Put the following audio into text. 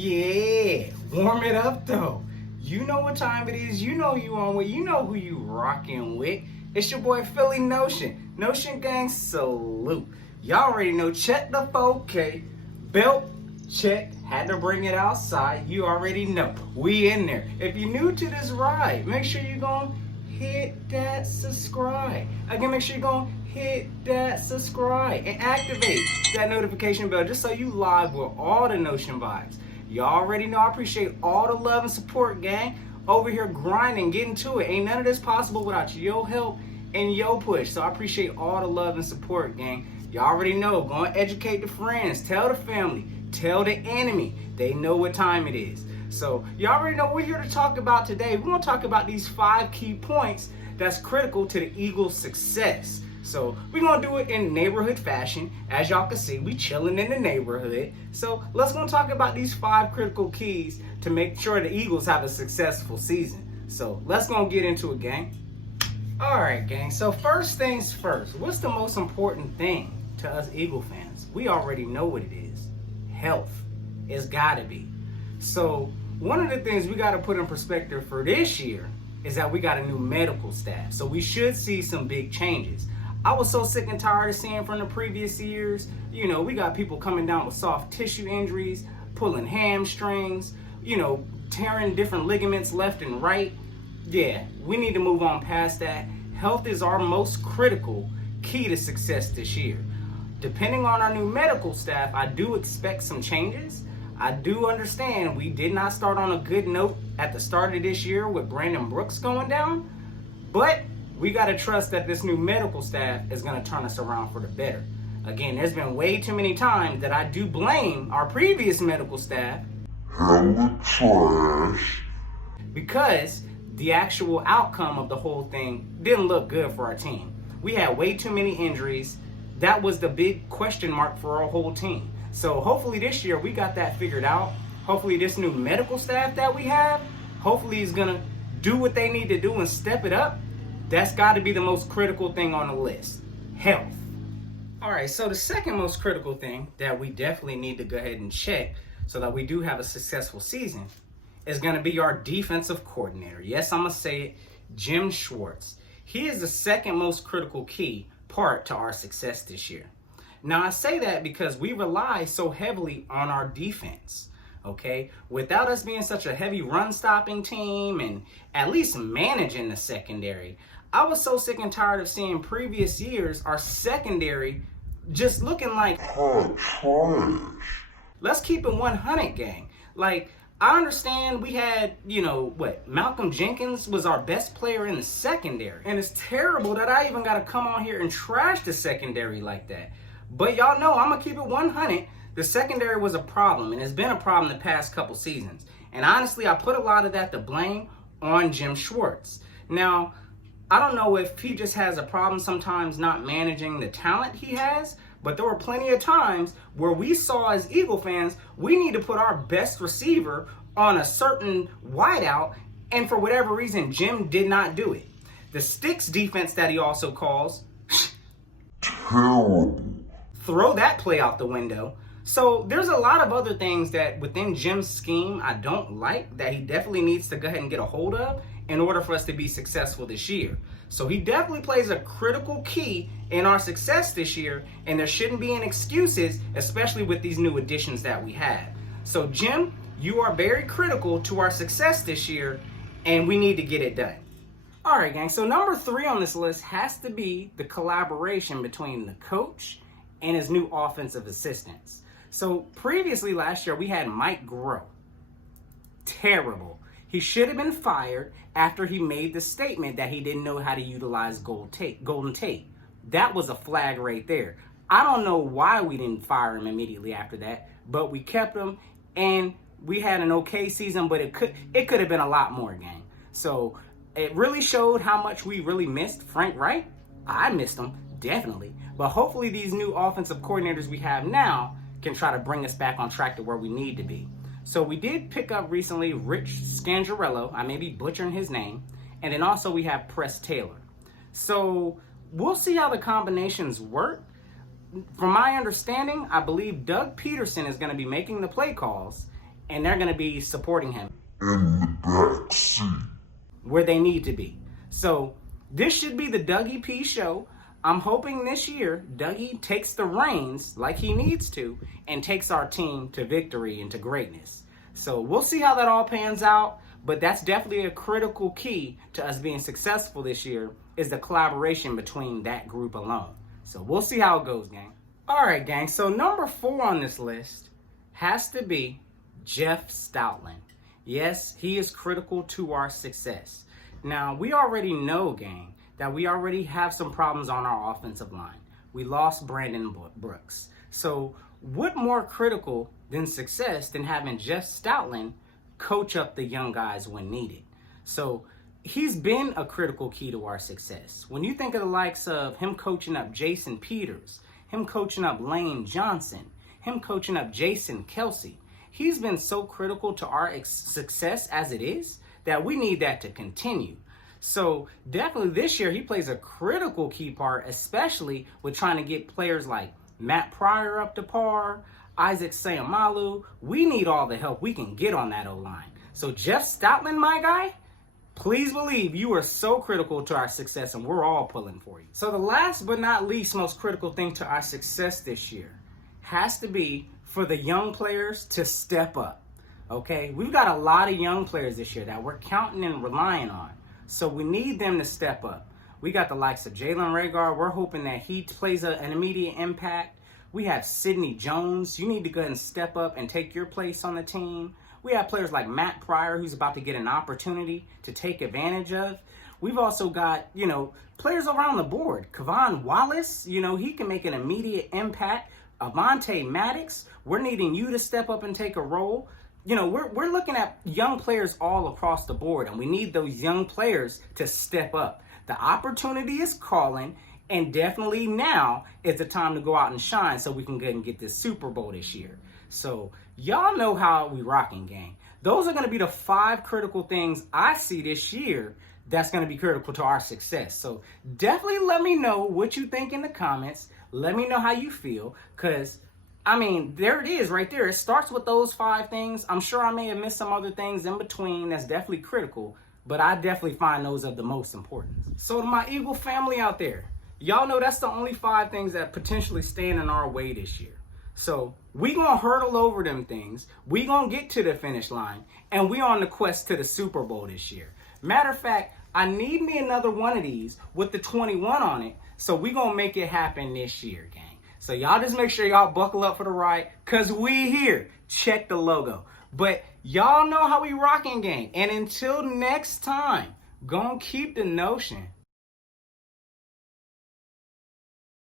Yeah, warm it up though. You know what time it is. You know you on with. You know who you rocking with. It's your boy Philly Notion. Notion gang salute. Y'all already know. Check the 4K. Belt check. Had to bring it outside. You already know. We in there. If you're new to this ride, make sure you gon' hit that subscribe. Again, make sure you gon' hit that subscribe and activate that notification bell just so you live with all the Notion vibes. Y'all already know I appreciate all the love and support, gang. Over here grinding, getting to it. Ain't none of this possible without your help and your push. So I appreciate all the love and support, gang. Y'all already know. Go and educate the friends. Tell the family. Tell the enemy. They know what time it is. So y'all already know what we're here to talk about today. We're going to talk about these 5 key points that's critical to the Eagles' success. So we're going to do it in neighborhood fashion. As y'all can see, we chilling in the neighborhood. So let's go talk about these 5 critical keys to make sure the Eagles have a successful season. So let's go get into it, gang. All right, gang. So first things first, what's the most important thing to us Eagle fans? We already know what it is. Health. It's got to be. So one of the things we got to put in perspective for this year is that we got a new medical staff. So we should see some big changes. I was so sick and tired of seeing from the previous years, we got people coming down with soft tissue injuries, pulling hamstrings, tearing different ligaments left and right. Yeah, we need to move on past that. Health is our most critical key to success this year. Depending on our new medical staff, I do expect some changes. I do understand we did not start on a good note at the start of this year with Brandon Brooks going down, but we got to trust that this new medical staff is going to turn us around for the better. Again, there's been way too many times that I do blame our previous medical staff hella trash because the actual outcome of the whole thing didn't look good for our team. We had way too many injuries. That was the big question mark for our whole team. So hopefully this year we got that figured out. Hopefully this new medical staff that we have, hopefully is going to do what they need to do and step it up. That's got to be the most critical thing on the list. Health. All right, so the second most critical thing that we definitely need to go ahead and check so that we do have a successful season is going to be our defensive coordinator. Yes, I'm going to say it, Jim Schwartz. He is the second most critical key part to our success this year. Now, I say that because we rely so heavily on our defense. Okay, without us being such a heavy run-stopping team and at least managing the secondary, I was so sick and tired of seeing previous years our secondary just looking like trash. Let's keep it 100, gang. Like, I understand we had, Malcolm Jenkins was our best player in the secondary. And it's terrible that I even got to come on here and trash the secondary like that. But y'all know I'm going to keep it 100. The secondary was a problem, and it's been a problem the past couple seasons. And honestly, I put a lot of that to blame on Jim Schwartz. Now, I don't know if he just has a problem sometimes not managing the talent he has, but there were plenty of times where we saw as Eagle fans, we need to put our best receiver on a certain wideout, and for whatever reason, Jim did not do it. The sticks defense that he also calls, terrible. Throw that play out the window. So there's a lot of other things that within Jim's scheme I don't like that he definitely needs to go ahead and get a hold of in order for us to be successful this year. So he definitely plays a critical key in our success this year, and there shouldn't be any excuses, especially with these new additions that we have. So Jim, you are very critical to our success this year, and we need to get it done. All right, gang, so number 3 on this list has to be the collaboration between the coach and his new offensive assistants. So previously last year, we had Mike Groh. Terrible. He should have been fired after he made the statement that he didn't know how to utilize golden tape. That was a flag right there. I don't know why we didn't fire him immediately after that, but we kept him, and we had an okay season, but it could have been a lot more, gang. So it really showed how much we really missed Frank Wright. I missed him, definitely. But hopefully these new offensive coordinators we have now can try to bring us back on track to where we need to be. So we did pick up recently Rich Scangarello. I may be butchering his name. And then also we have Press Taylor. So we'll see how the combinations work. From my understanding, I believe Doug Peterson is going to be making the play calls. and they're going to be supporting him in the back seat. where they need to be. So this should be the Dougie P show. I'm hoping this year Dougie takes the reins like he needs to and takes our team to victory and to greatness. So we'll see how that all pans out, but that's definitely a critical key to us being successful this year is the collaboration between that group alone. So we'll see how it goes, gang. All right, gang. So number 4 on this list has to be Jeff Stoutland. Yes, he is critical to our success. Now, we already know, gang, that we already have some problems on our offensive line. We lost Brandon Brooks. So what more critical than success than having Jeff Stoutland coach up the young guys when needed? So he's been a critical key to our success. When you think of the likes of him coaching up Jason Peters, him coaching up Lane Johnson, him coaching up Jason Kelsey, he's been so critical to our success as it is that we need that to continue. So definitely this year he plays a critical key part, especially with trying to get players like Matt Pryor up to par, Isaac Sayamalu. We need all the help we can get on that O-line. So Jeff Stoutland, my guy, please believe you are so critical to our success and we're all pulling for you. So the last but not least most critical thing to our success this year has to be for the young players to step up. Okay, we've got a lot of young players this year that we're counting and relying on. So we need them to step up. We got the likes of Jalen Rager. We're hoping that he plays an immediate impact. We have Sidney Jones. You need to go ahead and step up and take your place on the team. We have players like Matt Pryor, who's about to get an opportunity to take advantage of. We've also got, players around the board. Kevon Wallace, he can make an immediate impact. Avonte Maddox, we're needing you to step up and take a role. We're looking at young players all across the board, and we need those young players to step up. The opportunity is calling, and definitely now is the time to go out and shine so we can go and get this Super Bowl this year. So y'all know how we rocking, gang. Those are going to be the 5 critical things I see this year that's going to be critical to our success. So definitely let me know what you think in the comments. Let me know how you feel, because there it is right there. It starts with those 5 things. I'm sure I may have missed some other things in between that's definitely critical, but I definitely find those of the most importance. So to my Eagle family out there, y'all know that's the only 5 things that potentially stand in our way this year. So we gonna hurdle over them things. We gonna get to the finish line, and we on the quest to the Super Bowl this year. Matter of fact, I need me another one of these with the 21 on it, so we gonna make it happen this year, gang. So y'all just make sure y'all buckle up for the ride, because we here. Check the logo. But y'all know how we rocking, gang. And until next time, gonna keep the notion